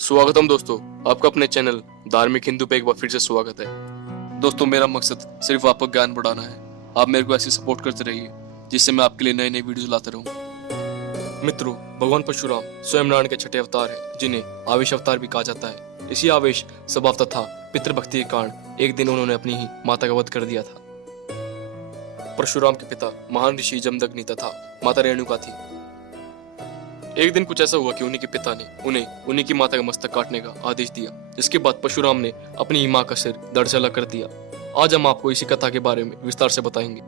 स्वागतम दोस्तों, आपका अपने चैनल धार्मिक हिंदू पे एक बार फिर से स्वागत है। दोस्तों, मेरा मकसद सिर्फ आपको ज्ञान बढ़ाना है। आप मेरे को ऐसी सपोर्ट करते रहिए जिससे मैं आपके लिए नए नए वीडियोस लाता रहूं। मित्रों, भगवान परशुराम स्वयं नारायण के छठे अवतार हैं, जिन्हें आवेश अवतार भी कहा जाता है। इसी आवेश स्वभाव तथा पितृभक्ति के कारण एक दिन उन्होंने अपनी ही माता का वध कर दिया था। परशुराम के पिता महान ऋषि जमदग्नि तथा माता रेणुका थी। एक दिन कुछ ऐसा हुआ कि उन्हीं के पिता ने उन्हें उन्हीं की माता का मस्तक काटने का आदेश दिया, जिसके बाद परशुराम ने अपनी ही मां का सिर धड़ से अलग कर दिया। आज हम आपको इसी कथा के बारे में विस्तार से बताएंगे।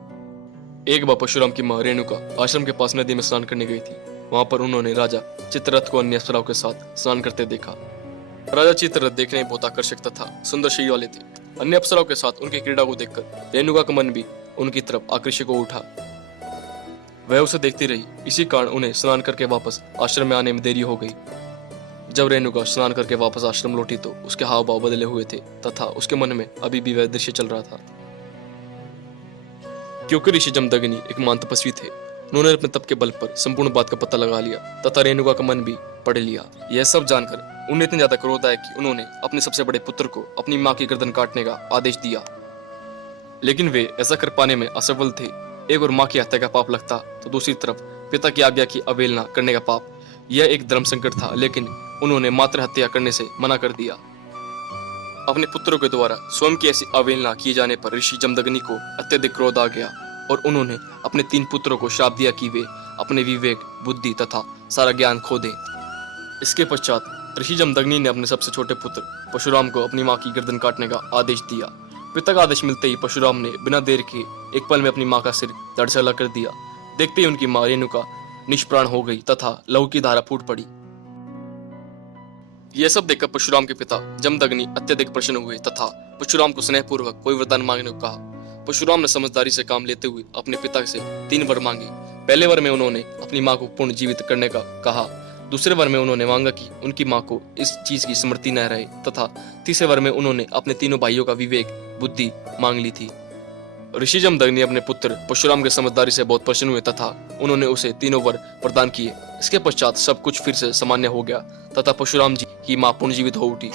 एक बार परशुराम की मां रेणुका आश्रम के पास नदी में स्नान करने गई थी। वहां पर उन्होंने राजा चित्ररथ को अन्य अप्सराओं के साथ स्नान करते देखा। राजा चित्ररथ देखने में बहुत आकर्षक तथा सुंदर शरीर वाले थे। अन्य अप्सराओं के साथ उनकी क्रीड़ा को देखकर रेणुका का मन भी उनकी तरफ आकर्षित हो उठा। वह उसे देखती रही। इसी कारण उन्हें स्नान करके वापस आश्रम में आने में देरी हो गई। जब रेणुका स्नान करके वापस आश्रम लौटी तो उसके हाव भाव बदले हुए थे तथा उसके मन में अभी भी वह दृश्य चल रहा था। क्योंकि ऋषि जमदग्नि एक महान तपस्वी थे, उन्होंने अपने तप के बल पर संपूर्ण बात का पता लगा लिया तथा रेणुका का मन भी पढ़ लिया। यह सब जानकर उन्हें इतने ज्यादा क्रोध आया कि उन्होंने अपने सबसे बड़े पुत्र को अपनी मां की गर्दन काटने का आदेश दिया। लेकिन वे ऐसा कर पाने में असफल थे। एक और मां की हत्या का पाप लगता तो दूसरी तरफ पिता की आज्ञा की अवहेलना करने का पाप। यह एक धर्म संकट था, लेकिन उन्होंने मात्र हत्या करने से मना कर दिया। अपने पुत्रों के द्वारा स्वयं की ऐसी अवहेलना किए जाने पर ऋषि जमदग्नि को अत्यधिक क्रोध आ गया और उन्होंने अपने 3 पुत्रों को श्राप दिया कि वे अपने विवेक, बुद्धि तथा सारा ज्ञान खो दें। इसके पश्चात ऋषि जमदग्नि ने अपने सबसे छोटे पुत्र परशुराम को अपनी मां की गर्दन काटने का आदेश दिया। पिता का आदेश मिलते ही परशुराम ने बिना देर के एक पल में अपनी मां का सिर धड़ से अलग कर दिया। देखते ही उनकी मां रेणुका निष्प्राण हो गई तथा लहू की धारा फूट पड़ी। यह सब देखकर परशुराम के पिता जमदग्नि अत्यधिक प्रसन्न हुए तथा परशुराम को स्नेहपूर्वक कोई वरदान मांगने को कहा। परशुराम ने समझदारी से काम लेते हुए अपने पिता से 3 वर मांगे। पहले वर में उन्होंने अपनी मां को पुनः जीवित करने का कहा। दूसरे वर में उन्होंने मांगा कि उनकी मां को इस चीज की स्मृति न रहे तथा तीसरे वर में उन्होंने अपने तीनों भाइयों का विवेक, बुद्धि मांग ली थी। ऋषि जमदग्नि अपने पुत्र परशुराम की समझदारी से बहुत प्रसन्न हुए तथा उन्होंने उसे तीनों वर प्रदान किए। इसके पश्चात सब कुछ फिर से सामान्य हो गया तथा परशुराम जी की मां पुनर्जीवित हो उठी।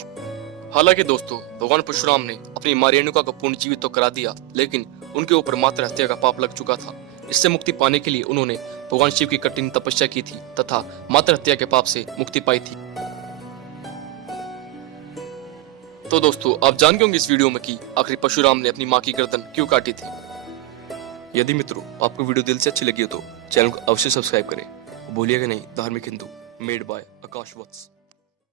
हालांकि दोस्तों, भगवान परशुराम ने अपनी मां रेणुका को पुनर्जीवित तो करा दिया, लेकिन उनके ऊपर मात्र हत्या का पाप लग चुका था। इससे मुक्ति पाने के लिए उन्होंने भगवान शिव की कठिन तपस्या की थी तथा मात्र हत्या के पाप से मुक्ति पाई थी। तो दोस्तों, आप जान गए होंगे इस वीडियो में कि आखिर परशुराम ने अपनी मां की गर्दन क्यों काटी थी। यदि मित्रों आपको वीडियो दिल से अच्छी लगी हो तो चैनल को अवश्य सब्सक्राइब करें। भूलिएगा नहीं, धार्मिक Hindu made by Akash Vatsa.